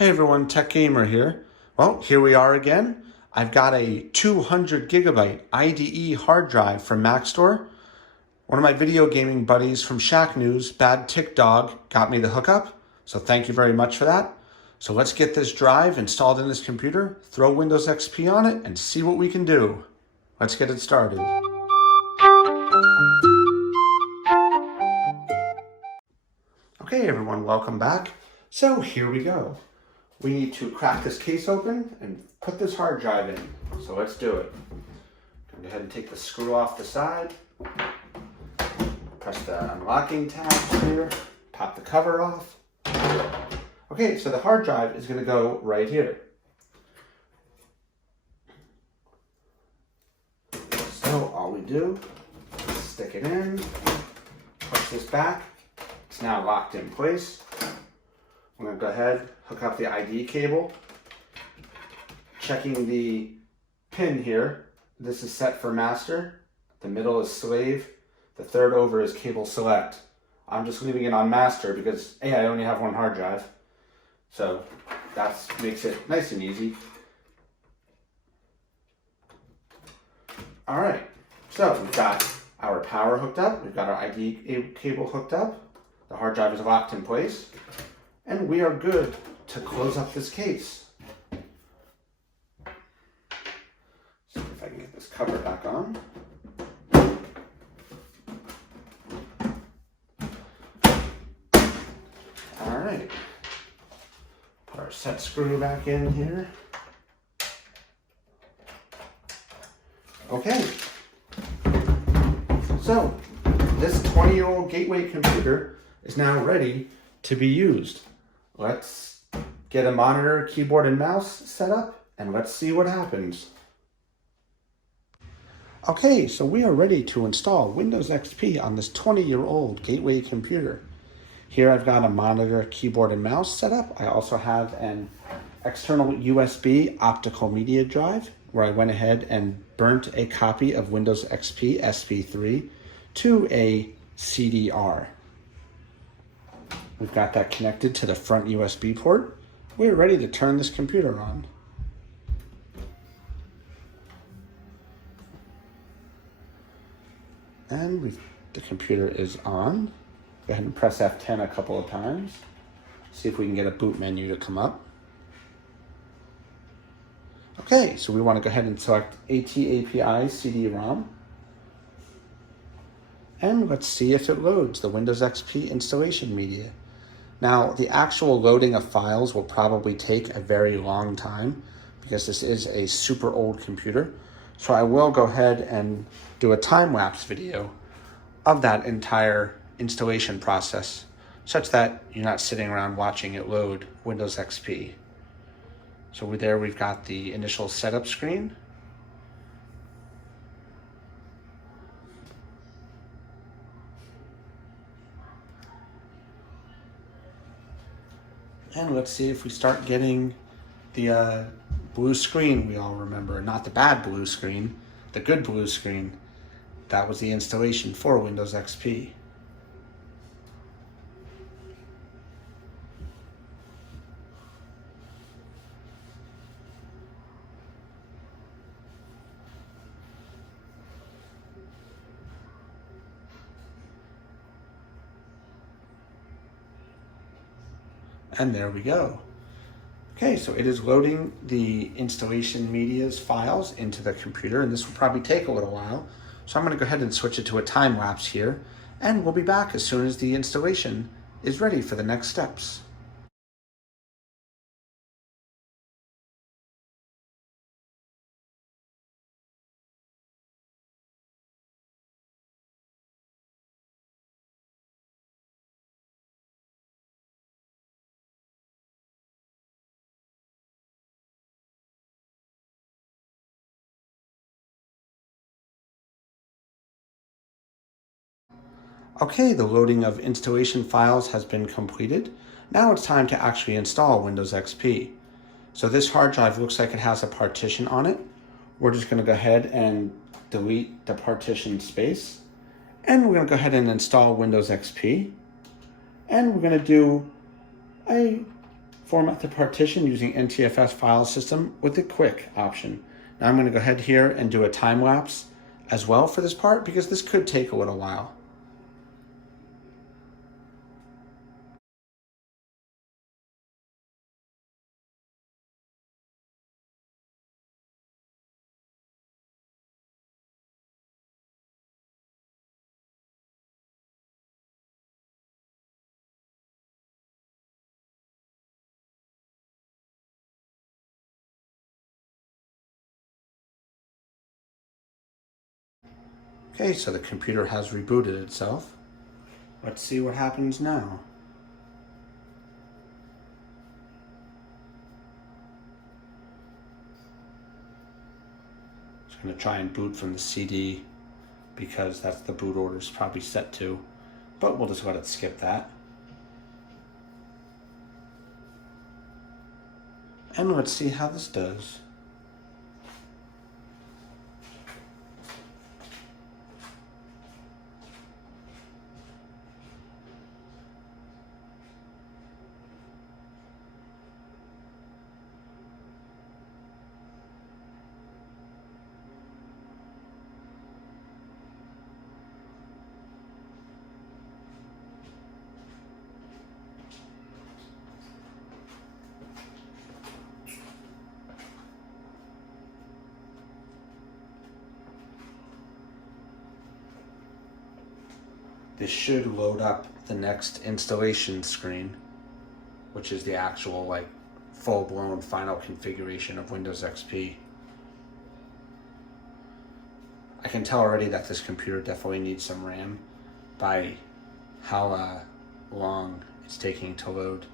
Hey everyone, Tech Gamer here. Well, here we are again. I've got a 200 gigabyte IDE hard drive from Maxtor. One of my video gaming buddies from Shacknews, Bad Tick Dog, got me the hookup. So thank you very much for that. So let's get this drive installed in this computer, throw Windows XP on it, and see what we can do. Let's get it started. Okay everyone, welcome back. So here we go. We need to crack this case open and put this hard drive in. So let's do it. Go ahead and take the screw off the side. Press the unlocking tab here. Pop the cover off. Okay, so the hard drive is going to go right here. So all we do is stick it in, push this back. It's now locked in place. I'm going to go ahead, hook up the ID cable, checking the pin here. This is set for master, the middle is slave, the third over is cable select. I'm just leaving it on master because A, I only have one hard drive, so that makes it nice and easy. All right, so we've got our power hooked up, we've got our ID cable hooked up, the hard drive is locked in place. And we are good to close up this case. See if I can get this cover back on. All right. Put our set screw back in here. Okay. So this 20-year-old Gateway computer is now ready to be used. Let's get a monitor, keyboard, and mouse set up, and let's see what happens. Okay, so we are ready to install Windows XP on this 20-year-old Gateway computer. Here I've got a monitor, keyboard, and mouse set up. I also have an external USB optical media drive where I went ahead and burnt a copy of Windows XP SP3 to a CDR. We've got that connected to the front USB port. We're ready to turn this computer on. And the computer is on. Go ahead and press F10 a couple of times. See if we can get a boot menu to come up. Okay, so we want to go ahead and select AT-API CD-ROM. And let's see if it loads the Windows XP installation media. Now, the actual loading of files will probably take a very long time because this is a super old computer. So I will go ahead and do a time-lapse video of that entire installation process such that you're not sitting around watching it load Windows XP. So we've got the initial setup screen. And let's see if we start getting the blue screen we all remember. Not the bad blue screen, the good blue screen. That was the installation for Windows XP. And there we go. Okay, so it is loading the installation media's files into the computer, and this will probably take a little while. So I'm going to go ahead and switch it to a time lapse here, and we'll be back as soon as the installation is ready for the next steps. Okay, the loading of installation files has been completed. Now it's time to actually install Windows XP. So this hard drive looks like it has a partition on it. We're just going to go ahead and delete the partition space. And we're going to go ahead and install Windows XP. And we're going to do a Format the partition using NTFS file system with the quick option. Now I'm going to go ahead here and do a time lapse as well for this part because this could take a little while. Okay, so the computer has rebooted itself. Let's see what happens now. It's going to try and boot from the CD because that's the boot order is probably set to, but we'll just let it skip that. And let's see how this does. This should load up the next installation screen, which is the actual like full-blown final configuration of Windows XP. I can tell already that this computer definitely needs some RAM by how long it's taking to load.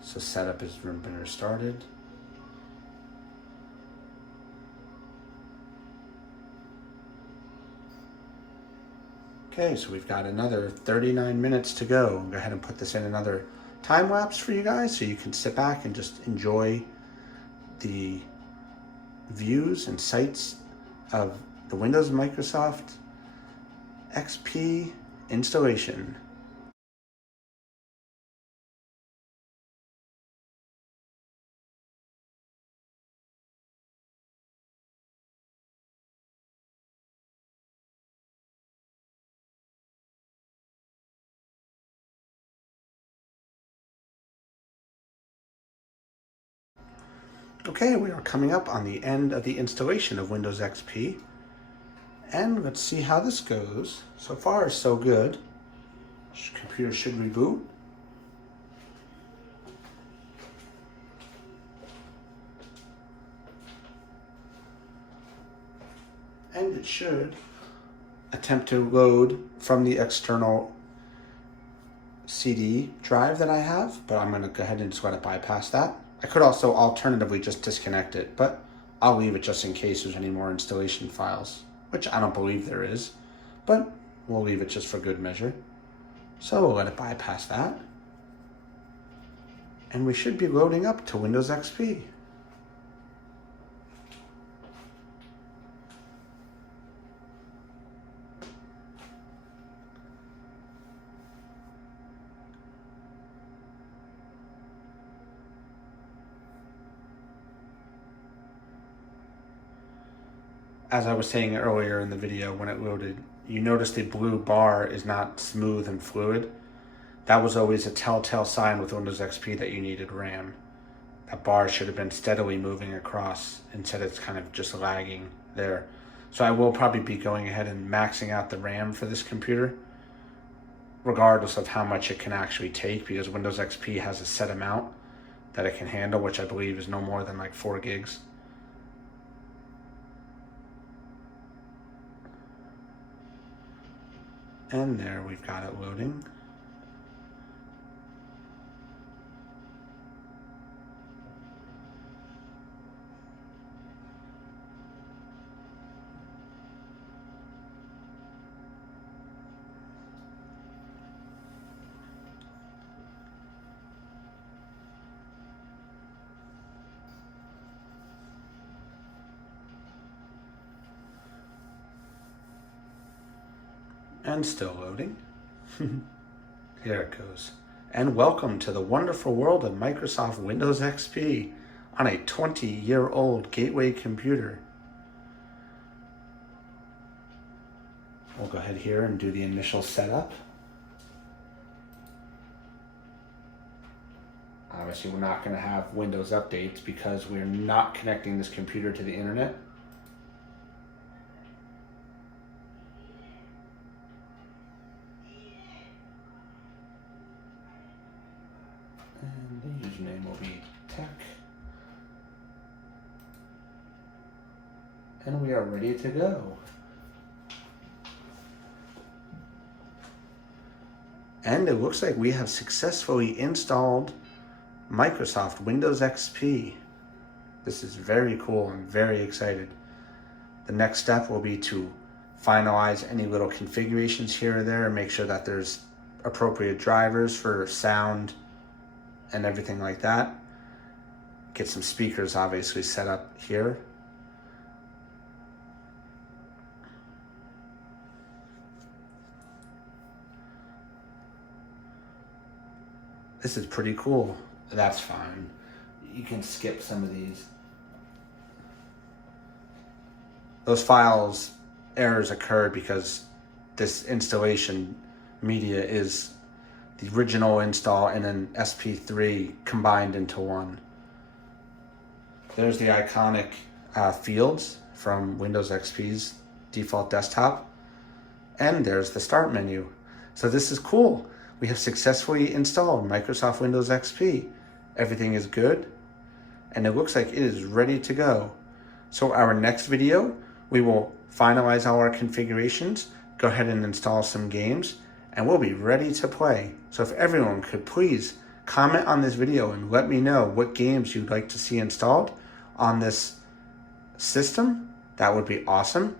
So setup has been restarted. Okay, so we've got another 39 minutes to go. I'll go ahead and put this in another time lapse for you guys so you can sit back and just enjoy the views and sights of the Windows Microsoft XP installation. Okay, we are coming up on the end of the installation of Windows XP. And let's see how this goes. So far, so good. Computer should reboot. And it should attempt to load from the external CD drive that I have, but I'm going to go ahead and just let it bypass that. I could also alternatively just disconnect it, but I'll leave it just in case there's any more installation files, which I don't believe there is, but we'll leave it just for good measure. So we'll let it bypass that. And we should be loading up to Windows XP. As I was saying earlier in the video when it loaded, you notice the blue bar is not smooth and fluid. That was always a telltale sign with Windows XP that you needed RAM. That bar should have been steadily moving across. Instead it's kind of just lagging there. So I will probably be going ahead and maxing out the RAM for this computer, regardless of how much it can actually take, because Windows XP has a set amount that it can handle, which I believe is no more than like 4 gigs. And there, we've got it loading. And still loading. Here it goes. and welcome to the wonderful world of Microsoft Windows XP on a 20-year-old Gateway computer. We'll go ahead here and do the initial setup. Obviously, we're not going to have Windows updates because we're not connecting this computer to the internet. And the username will be tech. And we are ready to go. And it looks like we have successfully installed Microsoft Windows XP. This is very cool. I'm very excited. The next step will be to finalize any little configurations here or there and make sure that there's appropriate drivers for sound and everything like that. Get some speakers obviously set up here. This is pretty cool. That's fine. You can skip some of these. Those files errors occurred because this installation media is the original install and then SP3 combined into one. There's the iconic fields from Windows XP's default desktop. And there's the start menu. So this is cool. We have successfully installed Microsoft Windows XP. Everything is good, and it looks like it is ready to go. So our next video, we will finalize all our configurations, go ahead and install some games, and we'll be ready to play. So if everyone could please comment on this video and let me know what games you'd like to see installed on this system, that would be awesome.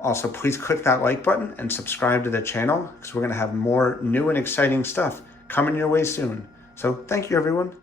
Also, please click that like button and subscribe to the channel because we're going to have more new and exciting stuff coming your way soon. So thank you, everyone.